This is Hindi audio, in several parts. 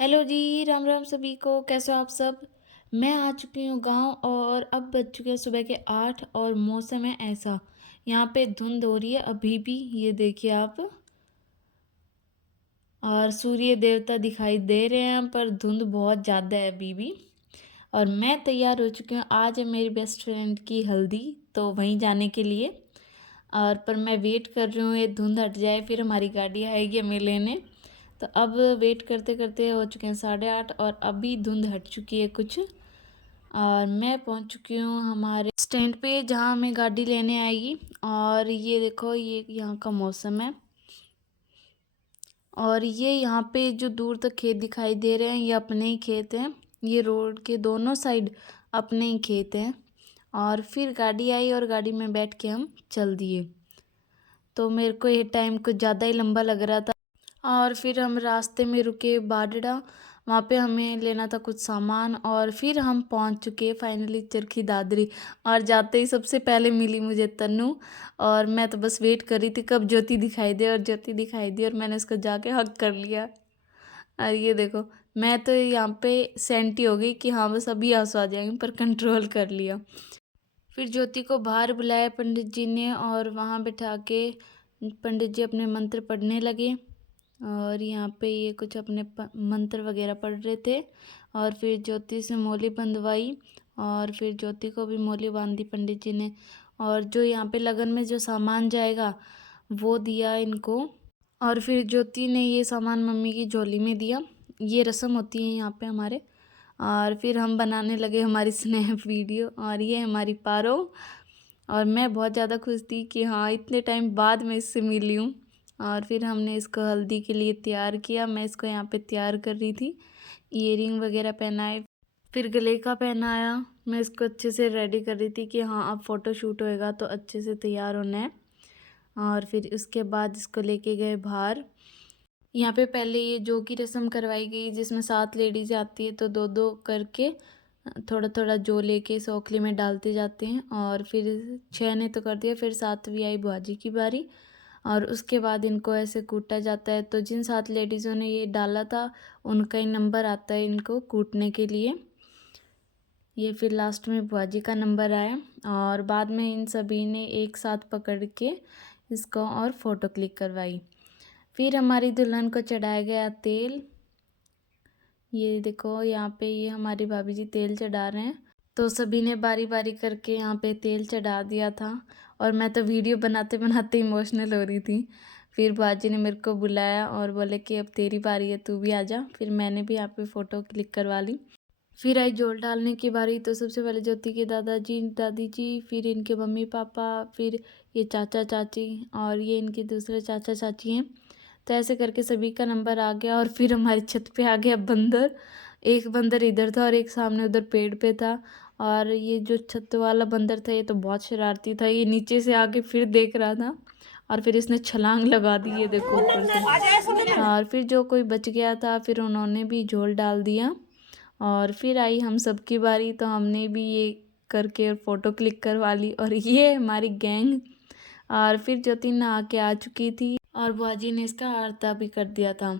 हेलो जी, राम राम सभी को। कैसे हो आप सब? मैं आ चुकी हूँ गांव और अब बज चुके हैं सुबह के 8 और मौसम है ऐसा। यहाँ पे धुंध हो रही है अभी भी, ये देखिए आप। और सूर्य देवता दिखाई दे रहे हैं पर धुंध बहुत ज़्यादा है अभी भी। और मैं तैयार हो चुकी हूँ। आज है मेरी बेस्ट फ्रेंड की हल्दी, तो वहीं जाने के लिए। और पर मैं वेट कर रही हूँ ये धुंध हट जाए, फिर हमारी गाड़ी आएगी हमें लेने। तो अब वेट करते करते हो चुके हैं 8:30 और अभी धुंध हट चुकी है कुछ। और मैं पहुंच चुकी हूँ हमारे स्टैंड पे जहाँ हमें गाड़ी लेने आएगी। और ये देखो, ये यहाँ का मौसम है। और ये यहाँ पे जो दूर तक खेत दिखाई दे रहे हैं ये अपने ही खेत हैं। ये रोड के दोनों साइड अपने ही खेत हैं। और फिर गाड़ी आई और गाड़ी में बैठ के हम चल दिए। तो मेरे को ये टाइम कुछ ज़्यादा ही लंबा लग रहा था। और फिर हम रास्ते में रुके बाडड़ा, वहाँ पे हमें लेना था कुछ सामान। और फिर हम पहुँच चुके फाइनली चरखी दादरी। और जाते ही सबसे पहले मिली मुझे तन्नू। और मैं तो बस वेट कर रही थी कब ज्योति दिखाई दे, और ज्योति दिखाई दी और मैंने उसको जाके हग कर लिया। और ये देखो, मैं तो यहाँ पे सेंटी हो गई कि हाँ बस अभी आंसू आ जाएंगे, पर कंट्रोल कर लिया। फिर ज्योति को बाहर बुलाया पंडित जी ने और वहाँ बिठा के पंडित जी अपने मंत्र पढ़ने लगे। और यहाँ पे ये कुछ अपने मंत्र वगैरह पढ़ रहे थे। और फिर ज्योति से मोली बंधवाई और फिर ज्योति को भी मोली बांधी पंडित जी ने। और जो यहाँ पे लगन में जो सामान जाएगा वो दिया इनको। और फिर ज्योति ने ये सामान मम्मी की झोली में दिया। ये रस्म होती है यहाँ पे हमारे। और फिर हम बनाने लगे हमारी स्नैप वीडियो। और ये हमारी पारो। और मैं बहुत ज़्यादा खुश थी कि हाँ इतने टाइम बाद मैं इससे मिली हूँ। और फिर हमने इसको हल्दी के लिए तैयार किया। मैं इसको यहाँ पे तैयार कर रही थी, ईयरिंग वगैरह पहनाए, फिर गले का पहनाया। मैं इसको अच्छे से रेडी कर रही थी कि हाँ अब फ़ोटो शूट होएगा तो अच्छे से तैयार होना है। और फिर उसके बाद इसको लेके गए बाहर। यहाँ पे पहले ये जो की रस्म करवाई गई जिसमें 7 लेडीज आती है, तो दो दो करके थोड़ा थोड़ा जो लेके सोखली में डालते जाते हैं। और फिर 6 ने तो कर दिया, फिर 7वीं आई बुआजी की बारी। और उसके बाद इनको ऐसे कूटा जाता है। तो जिन 7 लेडीज़ों ने ये डाला था उनका ही नंबर आता है इनको कूटने के लिए। ये फिर लास्ट में बुआजी का नंबर आया। और बाद में इन सभी ने एक साथ पकड़ के इसको और फ़ोटो क्लिक करवाई। फिर हमारी दुल्हन को चढ़ाया गया तेल। ये देखो यहाँ पे ये हमारी भाभी जी तेल चढ़ा रहे हैं। तो सभी ने बारी बारी करके यहाँ पे तेल चढ़ा दिया था। और मैं तो वीडियो बनाते बनाते इमोशनल हो रही थी। फिर बाजी ने मेरे को बुलाया और बोले कि अब तेरी बारी है, तू भी आ जा। फिर मैंने भी यहाँ पे फ़ोटो क्लिक करवा ली। फिर आई जोल डालने की बारी। तो सबसे पहले ज्योति के दादाजी दादी जी, फिर इनके मम्मी पापा, फिर ये चाचा चाची, और ये इनके दूसरे चाचा चाची हैं। तो ऐसे करके सभी का नंबर आ गया। और फिर हमारी छत पे आ गया बंदर। एक बंदर इधर था और एक सामने उधर पेड़ पे था। और ये जो छत वाला बंदर था ये तो बहुत शरारती था, ये नीचे से आके फिर देख रहा था। और फिर इसने छलांग लगा दी, ये देखो ऊपर से। और फिर जो कोई बच गया था फिर उन्होंने भी झोल डाल दिया। और फिर आई हम सबकी बारी, तो हमने भी ये करके फ़ोटो क्लिक करवा ली। और ये हमारी गैंग। और फिर ज्योति नहा के आ चुकी थी और बुआजी ने इसका आरता भी कर दिया था।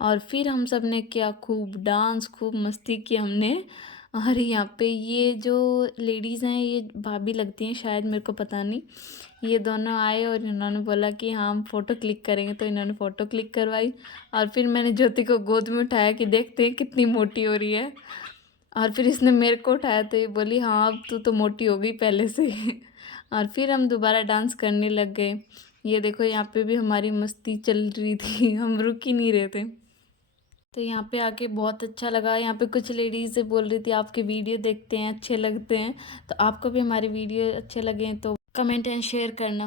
और फिर हम सब ने किया खूब डांस, खूब मस्ती की हमने। और यहाँ पे ये जो लेडीज़ हैं ये भाभी लगती हैं शायद, मेरे को पता नहीं। ये दोनों आए और इन्होंने बोला कि हाँ हम फ़ोटो क्लिक करेंगे, तो इन्होंने फ़ोटो क्लिक करवाई। और फिर मैंने ज्योति को गोद में उठाया कि देखते हैं कितनी मोटी हो रही है। और फिर इसने मेरे को उठाया तो ये बोली हाँ अब तू तो मोटी हो गई पहले से। और फिर हम दोबारा डांस करने लग गए। ये देखो यहाँ पे भी हमारी मस्ती चल रही थी, हम रुक ही नहीं रहे थे। तो यहाँ पे आके बहुत अच्छा लगा। यहाँ पे कुछ लेडीज़ से बोल रही थी आपके वीडियो देखते हैं अच्छे लगते हैं। तो आपको भी हमारे वीडियो अच्छे लगे तो कमेंट एंड शेयर करना।